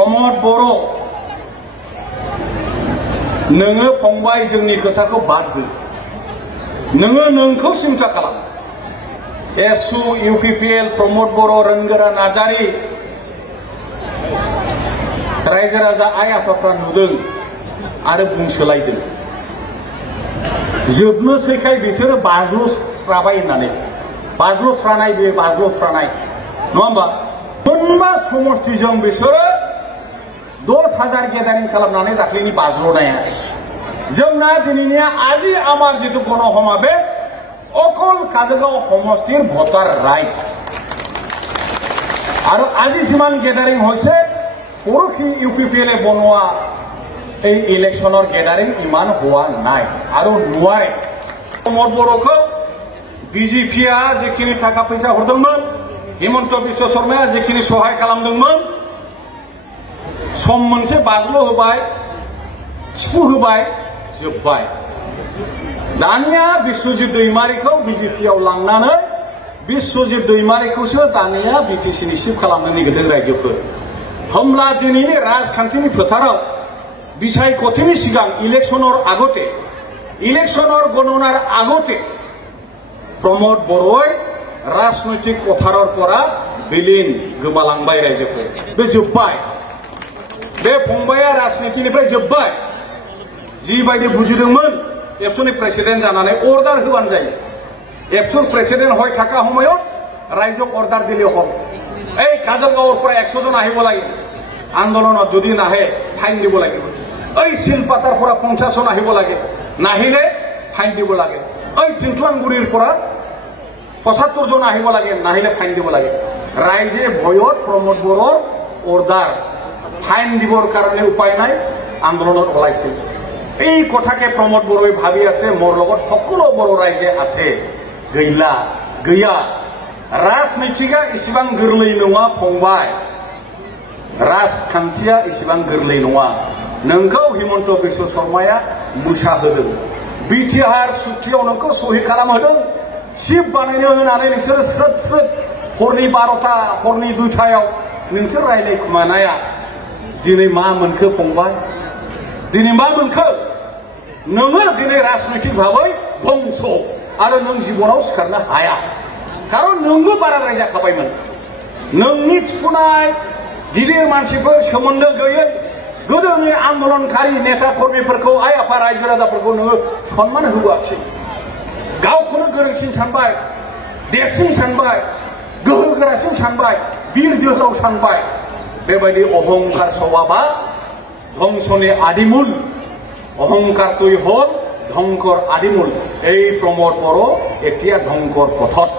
प्रमोद बर' नोङो फंबाय जोंनि खोथाखौ बाद हो नोङो नोंखौ सिन्था खालाम एबसु इउपिपिएल प्रमोद बर' रोंगोरा नार्जारी रायजो राजा आइ आफाफ्रा नुदों आरो बुंसोलायदों जोबनोसैखाय बिसोरो बाज्ल'स्राबाय होननानै बाज्ल'स्रानाय बे बाज्ल'स्रानाय नङा होमबा मोनबा समष्टिजों बिसोरो 10,000 गेदारिं खालामनानै दाख्लैनि बाज्ल'नाया जोंना दिनैनिया আজি আমার जितु गणसमाबे अकल काजलगाव समष्टिर भटार राइट्स और আজি जिमान गेदारिं হৈছে পৰখি ইউপিপিএল বনোৱা এই ইলেকশনৰ গেদাৰিং ইমান হোৱা নাই আৰু নোৱাৰে প্ৰমোদ বড়োखौ বিজেপিয়া যেখিনি টাকা পয়সা হरदोंमोन হিমন্ত বিশ্ব শর্মাया যেখিনি সহায় खालामदोंमोन सम मोनसे बाज्ल' होबाय थिफु होबाय जोब्बाय दानिया बिश्वजित दैमारिखौ बिजेपियाव लांनानै बिश्वजित दैमारिखौसो दानिया बिटिसिनि चिफ खालामनो नागिरदों रायजोफोर होमब्ला दिनैनि राजखान्थिनि फोथाराव बिसायख'थिनि सिगां इलेक्शनर आगते इलेक्शनर गणनार आगते प्रमोद बर'य राजनैतिक पथारर परा बिलीन गोमालांबाय रायजोफोर बे जोब्बाय बे फंबाया राजनीतिनिफ्राय जोब्बाय जिबायदि बुजिदोंमोन एबसुनि प्रेसिडेन्ट जानानै अर्डार होबानो जायो एबसुर प्रेसिडेन्ट হয় থাকা সময়ত ৰাইজক অৰ্ডাৰ দিলে হ'ব এই কাজলগাঁৱৰ পৰা 100 জন আহিব লাগে আন্দোলনত যদি নাহে ফাইন দিব লাগিব এই শিলপাতাৰ পৰা 50 জন আহিব লাগে নাহিলে ফাইন দিব লাগে এই চিন্তালগুৰিৰ পৰা 75 জন আহিব লাগে নাহিলে ফাইন দিব লাগে ৰাইজে ভয়ত প্ৰমোদ বড়োৰ অৰ্ডাৰ ফাইন দিবৰ কাৰণে উপায় নাই আন্দোলনত ওলাইছিল এই কথাকে প্ৰমোদ বড়োই ভাবি আছে মোৰ লগত সকলো বড়ো ৰাইজে আছে গैला गैया राजनीतिका इसेबां गोरलै नङा फंबाय राजखान्थिया इसेबां गोरलै नङा नोंखौ हिमন্ত बिश्व शर्माया मोसाहोदों बिटिआर सुक्तियाव नोंखौ सहि खालामहोदों चिफ बानायनो होनानै नोंसोर स्रोद स्रोद हरनि 12टा हरनि 2टायाव नोंसोर रायलायखुमानाया दिनै मा मोनखो फंबाय दिनै मा मोनखो नोङो दिनै राजनैतिक भाबै ध्वंस आरो नों जिबनाव सिखारनो हाया कारण नोंबो बाराद्राय जाखाबायमोन नोंनि थिफुनाय गिदिर मानसिफोर सोमोन्दो गैयै गोदोनि आन्दोलनकारि नेता कर्मीफोरखौ आइ आफा रायजो राजाफोरखौ नोङो सन्मान होआखिसै गावखौनो गोरोंसिन सानबाय देरसिन सानबाय गोहोगोरासिन सानबाय बिर जोहोलाव सानबाय बेबायदि अहंकार स्वभाबा ধ্বংসनि आदिमूल अहंकार तुई हल ধ্বংকৰ आदिमूल এই प्रमोद बड़ो एतिया ধ্বংকৰ पथत